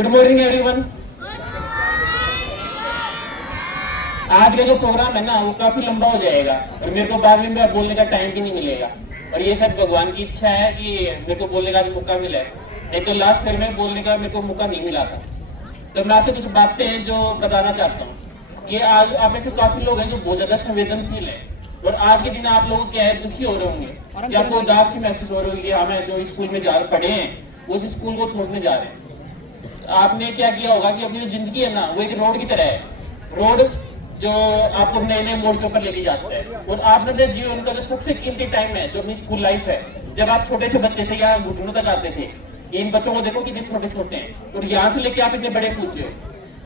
Good morning everyone. आज का जो प्रोग्राम है ना वो काफी लंबा हो जाएगा और मेरे को बाद में बोलने का टाइम भी नहीं मिलेगा और ये शायद भगवान की इच्छा है कि मेरे को बोलने का मौका मिले, नहीं तो लास्ट ईयर में बोलने का मेरे को मौका नहीं मिला था। तो मैं आपसे कुछ बातें हैं जो बताना चाहता हूँ कि आज आप में से काफी लोग हैं जो बहुत ज्यादा संवेदनशील है और आज के दिन आप लोग क्या है दुखी हो रहे होंगे या आपको उदास ही महसूस हो रही होगी कि हमें जो स्कूल में जा पढ़े हैं वो इस स्कूल को छोड़ने जा रहे हैं। आपने क्या किया होगा कि अपनी जो जिंदगी है ना वो एक रोड की तरह है, रोड जो आपको नए नए मोड़ के ऊपर लेके जाता है और आपने अपने जीवन का जो सबसे कीमती टाइम है जो अपनी स्कूल लाइफ है, जब आप छोटे से बच्चे थे या घुटनों तक आते थे, इन बच्चों को देखो कितने छोटे छोटे हैं और यहाँ से लेके आप इतने बड़े पूछे हो।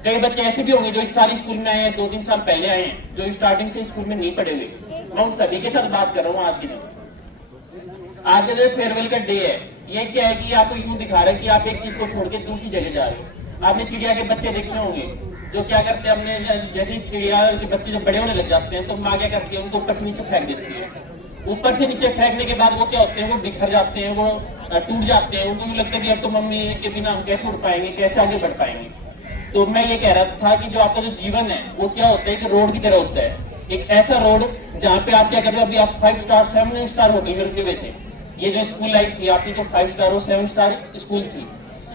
कई बच्चे ऐसे भी होंगे जो इस साल स्कूल में आए हैं, 2-3 साल पहले आए हैं, जो स्टार्टिंग से स्कूल में नहीं पढ़े हुए। मैं उन सभी के साथ बात कर रहा हूँ आज के दिन। आज का जो फेयरवेल का डे है ये क्या है कि आपको यूं दिखा रहा है कि आप एक चीज को छोड़ के दूसरी जगह जा रहे हो। आपने चिड़िया के बच्चे देखे होंगे जो क्या करते हैं, अपने जैसे चिड़िया के बच्चे जब बड़े होने लग जाते हैं तो माँ क्या करती है उनको ऊपर से नीचे फेंक देती है। ऊपर से नीचे फेंकने के बाद वो क्या होते हैं, वो बिखर जाते हैं, वो टूट जाते हैं। उनको लगता है कि अब तो मम्मी के बिना हम कैसे उड़ पाएंगे, कैसे आगे बढ़ पाएंगे। तो मैं ये कह रहा था कि जो आपका जो जीवन है वो क्या होता है, एक रोड की तरह होता है, एक ऐसा रोड जहाँ पे आप क्या कर रहे हो, अभी आप 5 स्टार 7 स्टार होटल में रुके हुए थे। ये जो स्कूल लाइफ थी आपकी, जो 5 स्टार और 7 स्टार स्कूल थी,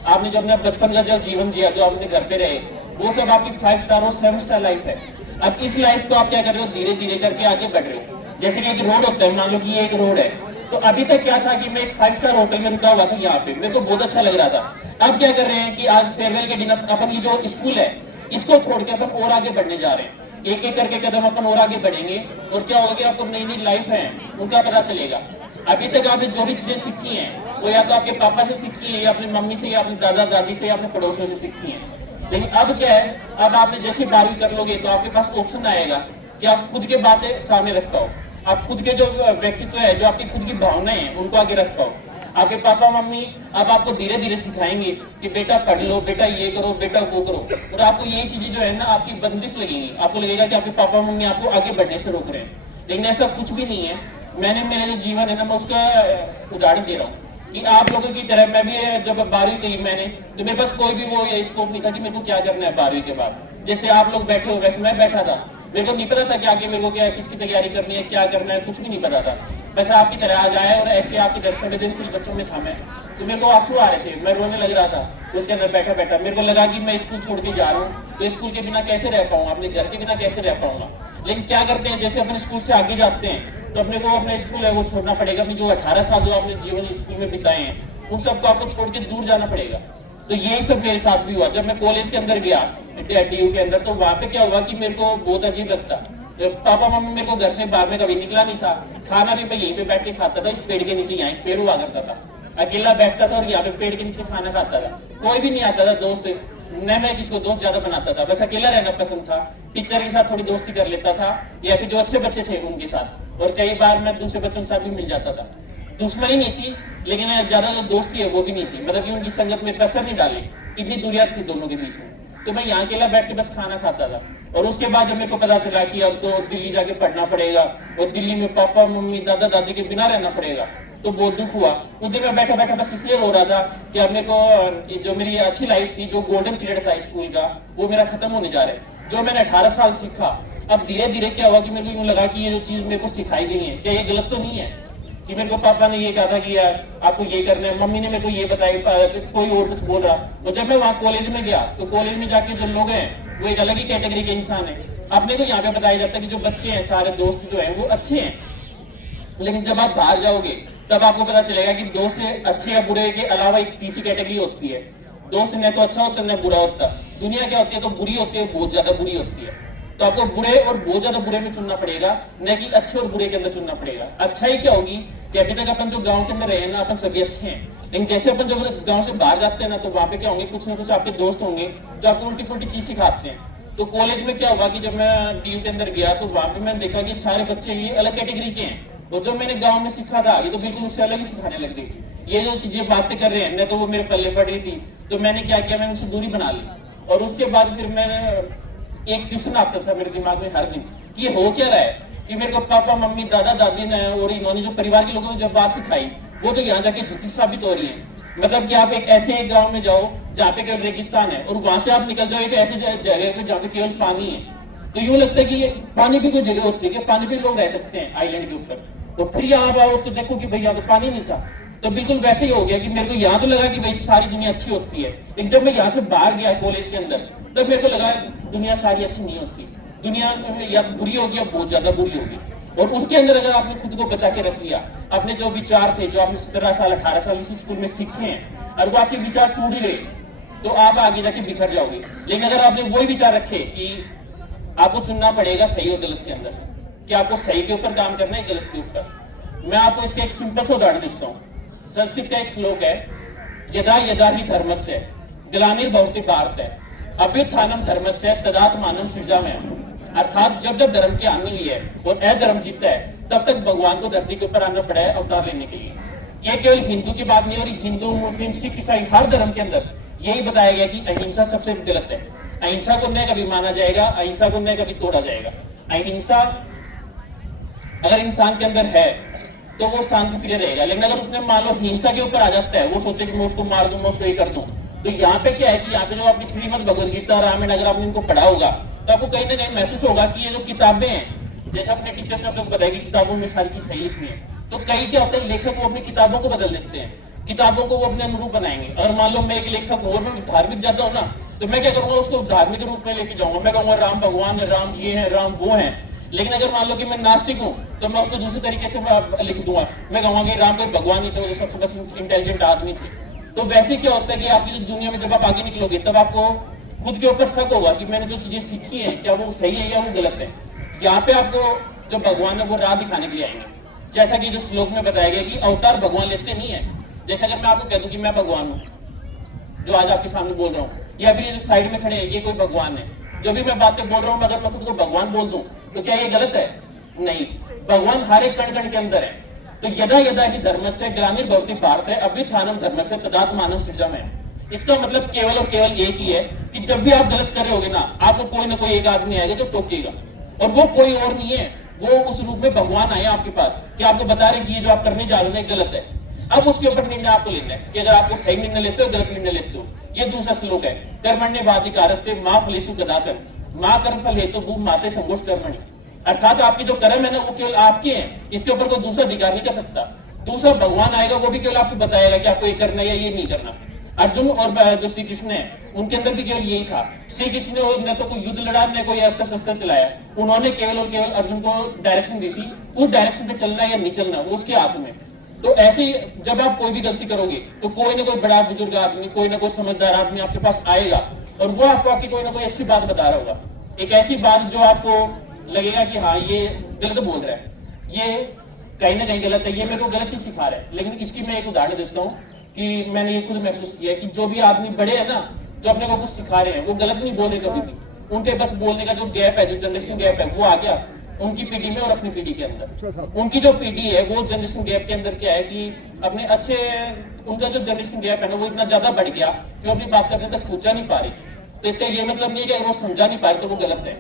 आपने जो अपने बचपन का जो जीवन जिया, जो आपने घर पे रहे, वो सब आपकी 5 स्टार और 7 स्टार लाइफ है। अब इस लाइफ को आप क्या कर रहे हो, धीरे धीरे करके आगे बढ़ रहे हो। जैसे कि एक रोड होता है, मान लो कि ये एक रोड है, तो अभी तक क्या था कि मैं एक 5 स्टार होटल में रुका हुआ था, यहाँ पे मेरे को बहुत अच्छा लग रहा था। अब क्या कर रहे हैं कि आज फेयरवेल के दिन अपन ये जो स्कूल है इसको छोड़ के अपन और आगे बढ़ने जा रहे हैं। एक एक करके कदम अपन और आगे बढ़ेंगे और क्या होगा कि आपको नई नई लाइफ है उनका पता चलेगा। अभी तक आपने जो भी चीजें सीखी हैं वो या तो आपके पापा से सीखी है, या अपनी मम्मी से, या अपने दादा दादी से, या अपने पड़ोसियों से सीखी है। लेकिन अब क्या है, अब आपने जैसे 12वीं कर लोगे तो आपके पास ऑप्शन आएगा कि आप खुद के बातें सामने रख पाओ, आप खुद के जो व्यक्तित्व है, जो आपकी खुद की भावनाएं हैं उनको आगे रख पाओ। आपके पापा मम्मी अब आपको धीरे धीरे सिखाएंगे कि बेटा पढ़ लो, बेटा ये करो, बेटा वो करो, और आपको ये चीजें जो है ना आपकी बंदिश लगेंगी। आपको लगेगा कि आपके पापा मम्मी आपको आगे बढ़ने से रोक रहे हैं, लेकिन ऐसा कुछ भी नहीं है। मैंने मेरे जो जीवन है ना मैं उसका उदाहरण दे रहा हूँ कि आप लोगों की तरह मैं भी जब 12वीं की मैंने, तो मेरे पास कोई भी वो स्कोप नहीं था कि मेरे को क्या करना है 12वीं के बाद। जैसे आप लोग बैठे हो वैसे मैं बैठा था, मेरे को नहीं पता था कि आगे मेरे को क्या किसकी तैयारी करनी है, क्या करना है, कुछ भी नहीं पता था। बस आपकी तरह आज आया और ऐसे आपकी तरह संवेदनशील बच्चों में था मैं, तो मेरे को आंसू आ रहे थे, मैं रोने लग रहा था। तो उसके अंदर बैठा बैठा मेरे को लगा कि मैं स्कूल छोड़ के जा रहा हूँ तो स्कूल के बिना कैसे रह पाऊंगा, अपने घर के बिना कैसे रह पाऊंगा। लेकिन क्या करते हैं, जैसे अपने स्कूल से आगे जाते हैं तो अपने को अपना स्कूल है वो छोड़ना पड़ेगा। अपनी जो 18 साल जो आपने जीवन स्कूल में बिताए हैं उन सबको आपको छोड़ के दूर जाना पड़ेगा। तो यही सब मेरे साथ भी हुआ। जब मैं कॉलेज के अंदर गया DU के अंदर, तो वहां पे क्या हुआ कि मेरे को बहुत अजीब लगता। पापा मम्मी मेरे को घर से बाहर में कभी निकला नहीं था, खाना भी मैं यहीं पे बैठ के खाता था, इस पेड़ के नीचे, यहाँ पेड़ हुआ करता था, अकेला बैठता था और यहाँ पे पेड़ के नीचे खाना खाता था। कोई भी नहीं आता था दोस्त, न मैं किसको दोस्त ज्यादा बनाता था, बस अकेला रहना पसंद था। टीचर के साथ थोड़ी दोस्ती कर लेता था या फिर जो अच्छे बच्चे थे उनके साथ, और कई बार मैं दूसरे बच्चों के साथ भी मिल जाता था। दुश्मनी नहीं थी लेकिन ज्यादा जो दोस्ती है वो भी नहीं थी, मतलब कि उनकी संगत में असर नहीं डाली, इतनी दूरियां थी दोनों के बीच में। तो मैं यहाँ अकेला बैठ के बस खाना खाता था। और उसके बाद जब मेरे को पता चला कि अब तो दिल्ली जाके पढ़ना पड़ेगा और दिल्ली में पापा मम्मी दादा दादी के बिना रहना पड़ेगा, तो बहुत दुख हुआ। उस दिन मैं बैठा बैठा बस इसलिए रो रहा था कि अब मेरे को जो मेरी अच्छी लाइफ थी, जो गोल्डन पीरियड था स्कूल का, वो मेरा खत्म होने जा रहा है। जो मैंने 18 साल सीखा, अब धीरे धीरे क्या हुआ कि मेरे को यूं लगा कि ये जो चीज मेरे को सिखाई गई है क्या ये गलत तो नहीं है। कि मेरे को पापा ने ये कहा था कि यार आपको ये करना है, मम्मी ने मेरे को ये बताया, कोई और कुछ बोल रहा। तो जब मैं वहाँ कॉलेज में गया तो कॉलेज में जाके जो लोग हैं वो एक अलग ही कैटेगरी के इंसान है। अपने को यहाँ पे बताया जाता है कि जो बच्चे हैं सारे दोस्त जो हैं वो अच्छे हैं, लेकिन जब आप बाहर जाओगे तब आपको पता चलेगा कि दोस्त अच्छे या बुरे के अलावा एक तीसरी कैटेगरी होती है। दोस्त न तो अच्छा होता न बुरा होता। दुनिया क्या होती है, तो बुरी होती है, बहुत ज्यादा बुरी होती है। तो आपको बुरे और बहुत ज्यादा बुरे में चुनना पड़ेगा, न कि अच्छे और बुरे के अंदर चुनना पड़ेगा। अच्छा ही क्या होगी कि अभी तक अपन जो गांव के अंदर रहे ना अपन सभी अच्छे हैं, लेकिन जैसे अपन जब गांव से बाहर जाते हैं ना तो वहां पे क्या होंगे, कुछ ना कुछ आपके दोस्त होंगे जो आपको उल्टी पुल्टी चीज सिखाते हैं। तो कॉलेज में क्या हुआ कि जब मैं DU के अंदर गया तो वहां पे मैंने देखा कि सारे बच्चे ये अलग कैटेगरी के हैं, और जो मैंने गाँव में सीखा था ये तो बिल्कुल उससे अलग ही सिखाने लग गई। ये जो चीजें बातें कर रहे हैं न तो वो मेरे पल्ले पड़ रही थी, तो मैंने क्या किया, मैंने उनसे दूरी बना ली। और उसके बाद फिर मैंने एक क्वेश्चन आता था मेरे दिमाग में हर दिन कि ये हो क्या रहा है, कि मेरे को पापा मम्मी दादा दादी ने और इन्होंने जो परिवार के लोगों ने जब बात सिखाई वो तो यहाँ जाके झूठी साबित हो रही है। मतलब कि आप एक ऐसे एक गांव में जाओ जहाँ पे केवल रेगिस्तान है और वहां से आप निकल जाओ एक ऐसी जगह पे जहाँ पे केवल पानी है, तो यूं लगता है कि ये पानी भी कोई जगह होती है कि पानी पे लोग रह सकते हैं आइलैंड के ऊपर। और फिर यहाँ आओ तो देखो कि भैया तो पानी नहीं था। तो बिल्कुल वैसे ही हो गया कि मेरे को यहाँ तो लगा कि भाई सारी दुनिया अच्छी होती है, लेकिन जब मैं यहाँ से बाहर गया कॉलेज के अंदर तब मेरे को लगा दुनिया सारी अच्छी नहीं होती, दुनिया या बुरी होगी या बहुत ज्यादा बुरी होगी। और उसके अंदर अगर आपने खुद को बचा के रख लिया, अपने जो विचार थे जो आपने 17 साल 18 साल इसी स्कूल में सीखे हैं और वो आपके विचार टूट गए, तो आप आगे जाके बिखर जाओगे। लेकिन अगर आपने वही विचार रखे कि आपको चुनना पड़ेगा सही और गलत के अंदर, कि आपको सही के ऊपर काम करना है गलत के ऊपर। मैं आपको इसका एक सिंपल सा उदाहरण देता हूँ। संस्कृत का एक श्लोक है, यदा यदा ही धर्मस्य ग्लानिर्भवति भारत, अभ्युत्थानम धर्मस्य तदात्मानं सृजाम्यहम्। अर्थात जब जब धर्म की हानि हुई है और अधर्म जीतता है तब तक भगवान को धरती के ऊपर आना पड़ा है अवतार लेने के लिए। ये केवल हिंदू की बात नहीं है, और हिंदू मुस्लिम सिख ईसाई हर धर्म के अंदर यही बताया गया कि अहिंसा सबसे गलत है। अहिंसा को न कभी माना जाएगा, अहिंसा को न कभी तोड़ा जाएगा। अहिंसा अगर इंसान के अंदर है तो वो शांति प्रिय रहेगा, लेकिन अगर उसने मान लो हिंसा के ऊपर आ जाता है, वो सोचे कि मैं उसको मार दूं, मैं उसको ये कर दूं, तो यहाँ पे क्या है कि यहाँ पे जो आपकी श्रीमद् भगवद गीता रामायण अगर आपने इनको पढ़ा होगा तो आपको कहीं ना कहीं महसूस होगा कि ये जो किताबें हैं, जैसे अपने टीचर्स ने आपको बताया कि किताबों में सारी चीज सही लिखनी है, तो कई क्या होता है लेखक वो अपनी किताबों को बदल देते हैं, किताबों को वो अपने अनुरूप बनाएंगे। अगर मान लो मैं एक लेखक हूँ और मैं धार्मिक ज्यादा हूँ ना, तो मैं क्या करूंगा उसको धार्मिक रूप में लेके जाऊंगा, मैं कहूंगा राम भगवान है, राम ये है, राम वो है। लेकिन अगर मान लो कि मैं नास्तिक हूँ तो मैं उसको दूसरे तरीके से लिख दूंगा, मैं कहूंगा कि राम कोई भगवान नहीं थे, वो सबसे बस इंटेलिजेंट आदमी थे। तो वैसे क्या होता है कि आपकी जो दुनिया में जब आप आगे निकलोगे तब आपको खुद के ऊपर शक होगा कि मैंने जो चीजें सीखी हैं क्या वो सही है या वो गलत है। यहाँ पे आपको जो भगवान है वो राह दिखाने के लिए आएंगे, जैसा कि जो श्लोक में बताया गया कि अवतार भगवान लेते नहीं है। जैसे अगर मैं आपको कह दूं कि मैं भगवान हूँ जो आज आपके सामने बोल रहा हूँ, या फिर ये जो साइड में खड़े हैं ये कोई भगवान है, जो भी मैं बातें बोल रहा हूँ अगर मैं खुद को भगवान बोल दूं तो क्या ये गलत है? नहीं, भगवान हर एक कण कण के अंदर है। तो यदा यदा ही धर्मस्य ग्लानिर्भवति भारत, अभ्युत्थानम धर्मस्य तदात्मानं सृजाम्यहम्। इसका मतलब केवल और केवल एक ही है कि जब भी आप गलत कर रहे होगे ना, आपको कोई ना कोई एक आदमी आएगा जो टोकेगा, और वो कोई और नहीं है, वो उस रूप में भगवान आए आपके पास कि आपको बता रहे कि ये जो आप करने जा रहे हो गलत है। अब उसके ऊपर निर्णय आपको लेना है कि अगर आपको सही निर्णय लेते हो गलत निर्णय लेते हो। ये दूसरा श्लोक है, कर्मण्येवाधिकारस्ते मा फलेषु कदाचन मा कर्मफल हेतुर्भुः माते संगोष्ठ कर्मणि। अर्थात आपके जो कर्म है ना वो केवल आपके हैं, इसके ऊपर कोई दूसरा अधिकार नहीं कर सकता। दूसरा भगवान आएगा वो भी केवल आपको बताएगा कि आपको ये करना है या ये नहीं करना। अर्जुन और जो श्री कृष्ण है उनके अंदर भी केवल यही था। श्री कृष्ण ने न तो कोई युद्ध लड़ा न कोई अस्त्र शस्त्र चलाया, उन्होंने केवल और केवल अर्जुन को डायरेक्शन दी थी, उस डायरेक्शन पे चलना या नहीं चलना वो उसके हाथ में। तो ऐसे ही जब आप कोई भी गलती करोगे तो कोई ना कोई बड़ा बुजुर्ग आदमी, कोई ना कोई समझदार आदमी आपके पास आएगा और वो आपको आके कोई ना कोई अच्छी बात बता रहा होगा, एक ऐसी बात जो आपको लगेगा कि हाँ ये गलत बोल रहा है, ये कहीं ना कहीं गलत है, ये मेरे को गलत चीज सिखा रहा है। लेकिन इसकी मैं एक उदाहरण देता हूँ कि मैंने ये खुद महसूस किया है कि जो भी आदमी बड़े हैं ना, जो अपने को कुछ सिखा रहे हैं, वो गलत नहीं बोल रहे कभी भी। उनके बस बोलने का जो गैप है, जो जनरेशन गैप है वो आ गया उनकी पीढ़ी में और अपनी पीढ़ी के अंदर। उनकी जो पीढ़ी है वो जनरेशन गैप के अंदर क्या है कि अपने अच्छे, उनका जो जनरेशन गैप है ना वो इतना ज्यादा बढ़ गया कि वो अपनी बात करने तक पहुंचा नहीं पा रही। तो इसका ये मतलब नहीं है कि अगर वो समझा नहीं पा रहे तो वो गलत है।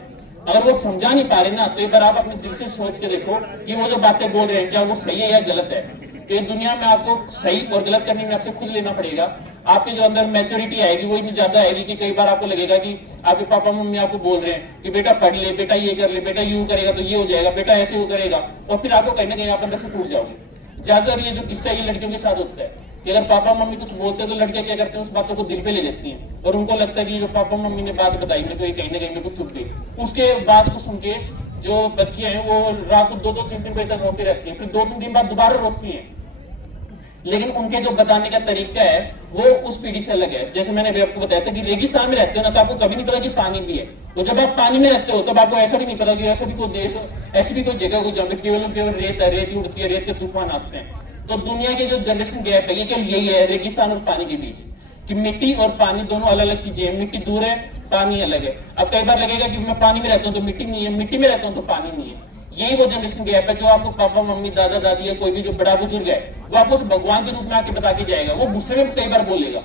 अगर वो समझा नहीं पा रहे ना तो एक बार आप अपने दिल से सोच के देखो कि वो जो बातें बोल रहे हैं क्या वो सही है या गलत है। तो ये दुनिया में आपको सही और गलत करने में आपसे खुद लेना पड़ेगा। आपके जो अंदर मैच्योरिटी आएगी वो इतनी ज्यादा आएगी कि कई बार आपको लगेगा कि आपके पापा मम्मी आपको बोल रहे हैं कि बेटा पढ़ ले, बेटा ये कर ले, बेटा यूं करेगा तो ये हो जाएगा, बेटा ऐसे वो करेगा, और फिर आपको कहीं ना कहीं आप अंदर से टूट जाओगे। ज्यादातर ये जो किस्सा ये लड़कियों के साथ होता है कि अगर पापा मम्मी कुछ बोलते हैं तो लड़कियां क्या करते हैं उस बातों को दिल पे ले लेती हैं और उनको लगता है कि जो पापा मम्मी ने बात बताई मेरे को ये कहीं ना कहीं मेरे को चुप गई। उसके बाद को सुन के जो बच्चियां हैं वो रात को 2-2 3-3 बजे तक रोती रहती हैं, फिर 2-3 दिन बाद दोबारा रोती हैं। लेकिन उनके जो बताने का तरीका है वो उस पीढ़ी से अलग है। जैसे मैंने भी आपको बताया था कि रेगिस्तान में रहते हो ना तो आपको कभी नहीं पता कि पानी भी है, और जब आप पानी में रहते हो तब आपको ऐसा भी नहीं पता कि ऐसा भी कोई देश, ऐसी भी कोई जगह हो जहाँ पे केवल रेत है, रेत उड़ती है, रेत के तूफान आते हैं। तो दुनिया के जो जनरेशन गैप है ये केवल यही है रेगिस्तान और पानी के बीच, कि मिट्टी और पानी दोनों अलग अलग चीजें हैं। मिट्टी दूर है, पानी अलग है। अब कई बार लगेगा कि मैं पानी में रहता हूँ तो मिट्टी नहीं है, मिट्टी में रहता हूँ तो पानी नहीं है। यही वो जनरेशन गैप है जो आपको पापा मम्मी दादा दादी या कोई भी जो बड़ा बुजुर्ग है वो आपको भगवान के रूप में आके बता के जाएगा। वो गुस्से में कई बार बोलेगा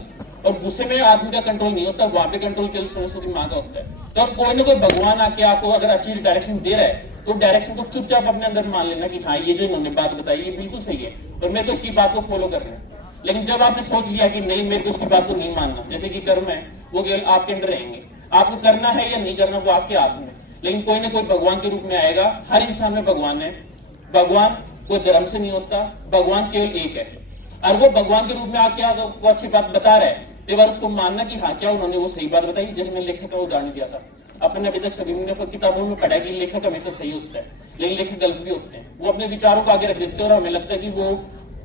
और गुस्से में आदमी का कंट्रोल नहीं होता, वहां पे कंट्रोल केवल सरस्वती माँ का होता है। तो और कोई ना कोई भगवान आके आपको अगर अच्छी डायरेक्शन दे रहा है तो डायरेक्शन को चुपचाप अपने अंदर मान लेना कि हाँ ये जो इन्होंने बात बताई ये बिल्कुल सही है और मैं तो इसी बात को फॉलो कर रहा हूँ। लेकिन जब आपने सोच लिया कि नहीं मेरे को उसकी बात को नहीं मानना, जैसे कि कर्म है वो केवल आपके अंदर रहेंगे, आपको करना है या नहीं करना वो आपके हाथ में, लेकिन कोई ना कोई भगवान के रूप में आएगा। हर इंसान में भगवान है, भगवान कोई धर्म से नहीं होता, भगवान केवल एक है। और वो भगवान के रूप में आके अगर वो अच्छी बात बता रहा है तो बार उसको मानना कि हाँ क्या उन्होंने वो सही बात बताई। जैसे मैंने लेखक का उदाहरण दिया था, अपने अभी तक सभी ने किताबों में पढ़ा कि लेखक हमेशा सही होता है, लेकिन लेखक गलत भी होते हैं। वो अपने विचारों को आगे रख देते हैं और हमें लगता है कि वो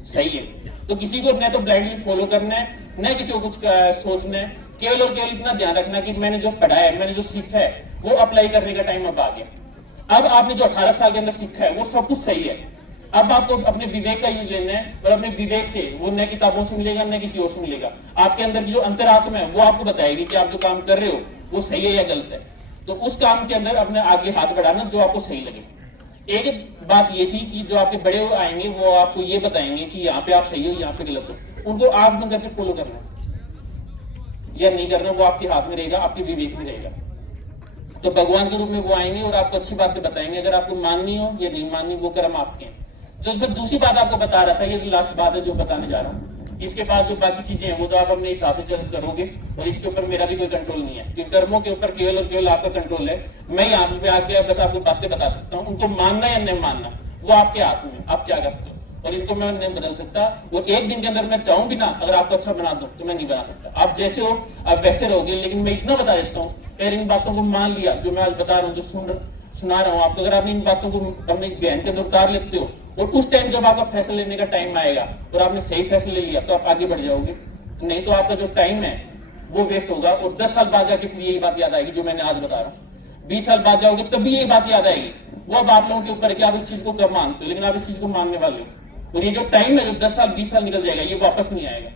सही है। तो किसी को न तो ब्लाइंडली फॉलो करना है, न किसी को कुछ सोचना है, केवल और केवल इतना ध्यान रखना कि मैंने जो पढ़ा है, मैंने जो सीखा है, वो अप्लाई करने का टाइम अब आ गया। अब आपने जो 18 साल के अंदर सीखा है वो सब कुछ सही है। अब आपको अपने विवेक का यूज लेना है, और अपने विवेक से वो न किताबों से मिलेगा न किसी और से मिलेगा। आपके अंदर की जो अंतरात्मा है वो आपको बताएगी कि आप जो काम कर रहे हो वो सही है या गलत है। तो उस काम के अंदर अपने आगे हाथ बढ़ाना जो आपको सही लगे। एक बात ये थी कि जो आपके बड़े आएंगे वो आपको ये बताएंगे कि यहाँ पे आप सही हो, यहाँ पे गलत हो, उनको आप बंद करके फॉलो करना या नहीं करना वो आपके हाथ में रहेगा, आपके विवेक में रहेगा। तो भगवान के रूप में वो आएंगे और आपको अच्छी बातें बताएंगे। अगर आपको माननी हो या नहीं माननी वो कर्म आपके हैं। जो मैं दूसरी बात आपको बता रहा था, ये लास्ट बात है जो बताने जा रहा हूँ। इसके बाद जो बाकी चीजें हैं वो तो आप अपने हिसाब से करोगे, और इसके ऊपर मेरा भी कोई कंट्रोल नहीं है, क्योंकि कर्मों के ऊपर केवल और केवल आपका कंट्रोल है। मैं यहाँ पे आके बस आपको बातें बता सकता हूँ, उनको मानना या नहीं मानना वो आपके हाथ में, आप क्या करते हो, और इनको मैं नहीं बदल सकता। वो एक दिन के अंदर मैं चाहूं भी ना अगर आपको अच्छा बना दूं तो मैं नहीं बना सकता। आप जैसे हो आप वैसे रहोगे। लेकिन मैं इतना बता देता हूँ, अगर इन बातों को मान लिया जो मैं आज बता रहा हूँ, जो सुना रहा हूँ आपको, अगर आप इन बातों को अपने ज्ञान के अंदर उतार लेते हो और उस टाइम जब आपका फैसला लेने का टाइम आएगा और आपने सही फैसला ले लिया तो आप आगे बढ़ जाओगे। नहीं तो आपका जो टाइम है वो वेस्ट होगा, और 10 साल बाद जाके फिर यही बात याद आएगी जो मैंने आज बता रहा हूँ। 20 साल बाद जाओगे तब भी यही बात याद आएगी। वो अब आप लोगों के ऊपर है कि आप इस चीज को कब मानते हो, लेकिन आप इस चीज को मानने वाले हो। और ये जो टाइम है जो 10 साल 20 साल निकल जाएगा ये वापस नहीं आएगा।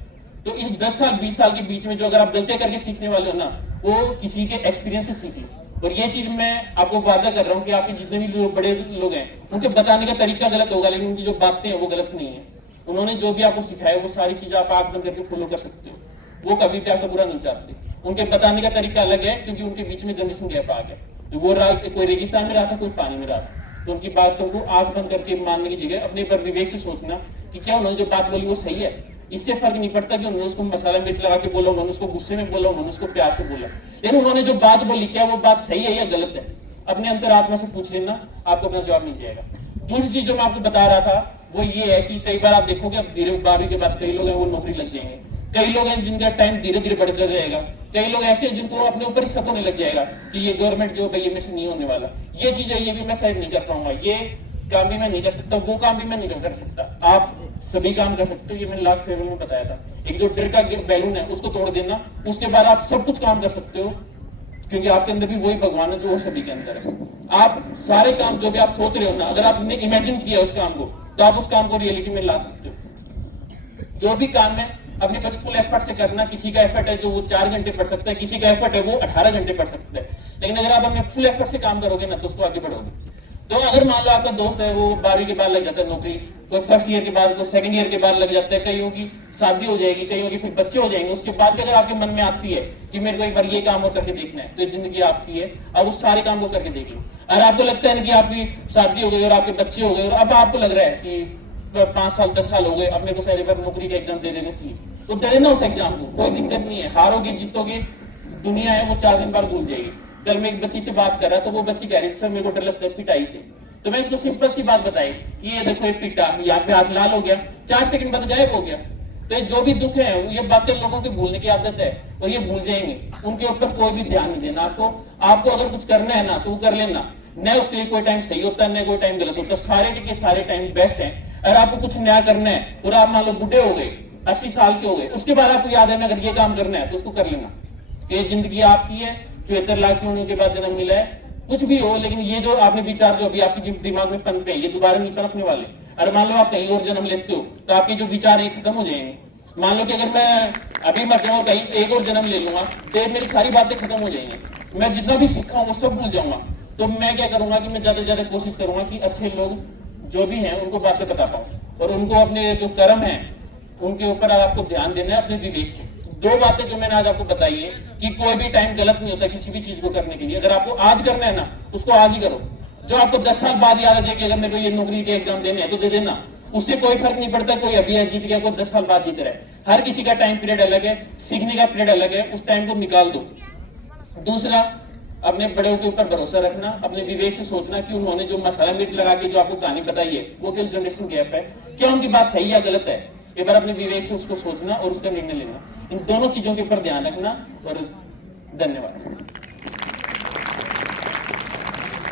तो इस 10 साल 20 साल के बीच में जो अगर आप गलतियां करके सीखने वाले हो ना, वो किसी के एक्सपीरियंस से सीख लो। और ये चीज मैं आपको वादा कर रहा हूँ कि आपके जितने भी लोग बड़े लोग हैं उनके बताने का तरीका गलत होगा, लेकिन उनकी जो बातें हैं वो गलत नहीं है। उन्होंने जो भी आपको सिखाया वो सारी चीजें आप आंख बंद करके फॉलो कर सकते हो। वो कभी भी आपका बुरा नहीं चाहते। उनके बताने का तरीका अलग है, क्योंकि उनके बीच में जनरेशन गैप आ गया। वो कोई रेगिस्तान में रहा था, कोई पानी में रहा था। तो उनकी बातों को आंख बंद करके मानने की जगह अपने पर विवेक से सोचना कि क्या उन्होंने जो बात बोली वो सही है। इससे फर्क नहीं पड़ता कि उन्होंने उसको मसाला मिर्च लगा के बोला, उन्होंने उसको गुस्से में बोला, उन्होंने उसको प्यार से बोला, लेकिन उन्होंने जो बात बोली क्या वो बात सही है या गलत है। अपने अंतरात्मा से पूछ लेना, आपको अपना जवाब मिल जाएगा। दूसरी चीज जो मैं आपको बता रहा था वो ये है कि कई बार आप देखोगे अब धीरे 12वीं के बाद कई लोग हैं वो नौकरी लग जाएंगे, कई लोग हैं जिनका टाइम धीरे धीरे बढ़ता जाएगा, कई लोग ऐसे हैं जिनको अपने ऊपर शक होने लग जाएगा कि ये गवर्नमेंट जॉब है, ये मेरे से नहीं होने वाला, ये चीज है, ये भी मैं शायद नहीं कर पाऊंगा, ये काम भी मैं नहीं कर सकता, वो काम भी मैं नहीं कर सकता। आप सभी काम कर सकते हो, ये मैंने लास्ट फेबर में बताया था। एक जो डर का बैलून है उसको तोड़ देना, उसके बाद आप सब कुछ काम कर सकते हो, क्योंकि आपके अंदर भी वही भगवान है जो सभी के अंदर है। आप सारे काम जो भी आप सोच रहे हो ना, अगर आपने इमेजिन किया उस काम को तो आप उस काम को रियलिटी में ला सकते हो। जो भी काम है अपने बस फुल एफर्ट से करना। किसी का एफर्ट है जो वो 4 घंटे पढ़ सकता है, किसी का एफर्ट है वो 18 घंटे पढ़ सकता है, लेकिन अगर आप अपने फुल एफर्ट से काम करोगे ना तो उसको आगे बढ़ोगे। तो अगर मान लो आपका दोस्त है वो 12वीं के बाद लग जाता है नौकरी, कोई फर्स्ट ईयर के बाद, कोई सेकंड ईयर के बाद लग जाता है, कईयों की शादी हो जाएगी, कईयों की फिर बच्चे हो जाएंगे, उसके बाद अगर आपके मन में आती है कि मेरे को एक बार ये काम और करके देखना है, तो जिंदगी आपकी है, अब उस सारे काम को करके देख लो। अगर आपको लगता है कि आपकी शादी हो गई और आपके बच्चे हो गए और अब आपको लग रहा है कि 5 साल 10 साल हो गए, अब मेरे को शायद बार नौकरी का एग्जाम दे देना चाहिए, तो दे देना उस एग्जाम को, कोई दिक्कत नहीं है। हारोगे जीतोगे, दुनिया है वो 4 दिन बाद भूल जाएगी। कल मैं एक बच्ची से बात कर रहा था, वो बच्ची कह रही थी सर मेरे को डर लगता है पिटाई से, तो मैं इसको सिंपल सी बात बताई कि ये देखो ये पिटा, यहाँ पे हाथ लाल हो गया, 4 सेकंड बाद गायब हो गया। तो ये जो भी दुख है ये बातें लोगों के भूलने की आदत है और ये भूल जाएंगे, उनके ऊपर कोई भी ध्यान नहीं देना। आपको अगर कुछ करना है ना तो वो कर लेना, न उसके लिए कोई टाइम सही होता है न कोई टाइम गलत होता है, सारे के सारे टाइम बेस्ट है। अगर आपको कुछ नया करना है और आप मान लो बुढ़े हो गए, 80 साल के हो गए, उसके बाद आपको याद है ना अगर ये काम करना है तो उसको कर लेना। ये जिंदगी आपकी है, 74 लाख होने के बाद जन्म मिला है, कुछ भी हो, लेकिन ये जो आपने विचार जो अभी आपके दिमाग में पनपे हैं ये दोबारा नहीं पनपने वाले। अगर मान लो आप कहीं और जन्म लेते हो तो आपके जो विचार है खत्म हो जाएंगे। मान लो कि अगर मैं अभी मर जाऊंगा कहीं एक और जन्म ले लूंगा तो मेरी सारी बातें खत्म हो जाएंगी, मैं जितना भी सीखा हूँ वो सब भूल जाऊंगा। तो मैं क्या करूंगा कि मैं ज्यादा से ज्यादा कोशिश करूंगा कि अच्छे लोग जो भी हैं उनको बातें बता पाऊं, और उनको अपने जो कर्म है उनके ऊपर आपको ध्यान देना है अपने विवेक से। 2 बातें जो मैंने आज आपको बताई है कि कोई भी टाइम गलत नहीं होता किसी भी चीज को करने के लिए। अगर आपको आज करना है ना उसको आज ही करो। जो आपको 10 साल बाद याद आ जाए कि अगर मेरे को ये नौकरी के एग्जाम देने हैं तो दे देना, उससे कोई फर्क नहीं पड़ता कोई अभी है जीत गया, कोई 10 साल बाद जीत रहा है। हर किसी का टाइम पीरियड अलग है, सीखने का पीरियड अलग है, उस टाइम को निकाल दो। दूसरा, अपने बड़ों के ऊपर भरोसा रखना, अपने विवेक से सोचना कि उन्होंने जो मसाला मिर्च लगा के जो आपको कहानी बताई है वो केवल जनरेशन गैप है, क्या उनकी बात सही या गलत है, एक बार अपने विवेक से उसको सोचना और उसका निर्णय लेना। इन दोनों चीजों के ऊपर ध्यान रखना। और धन्यवाद।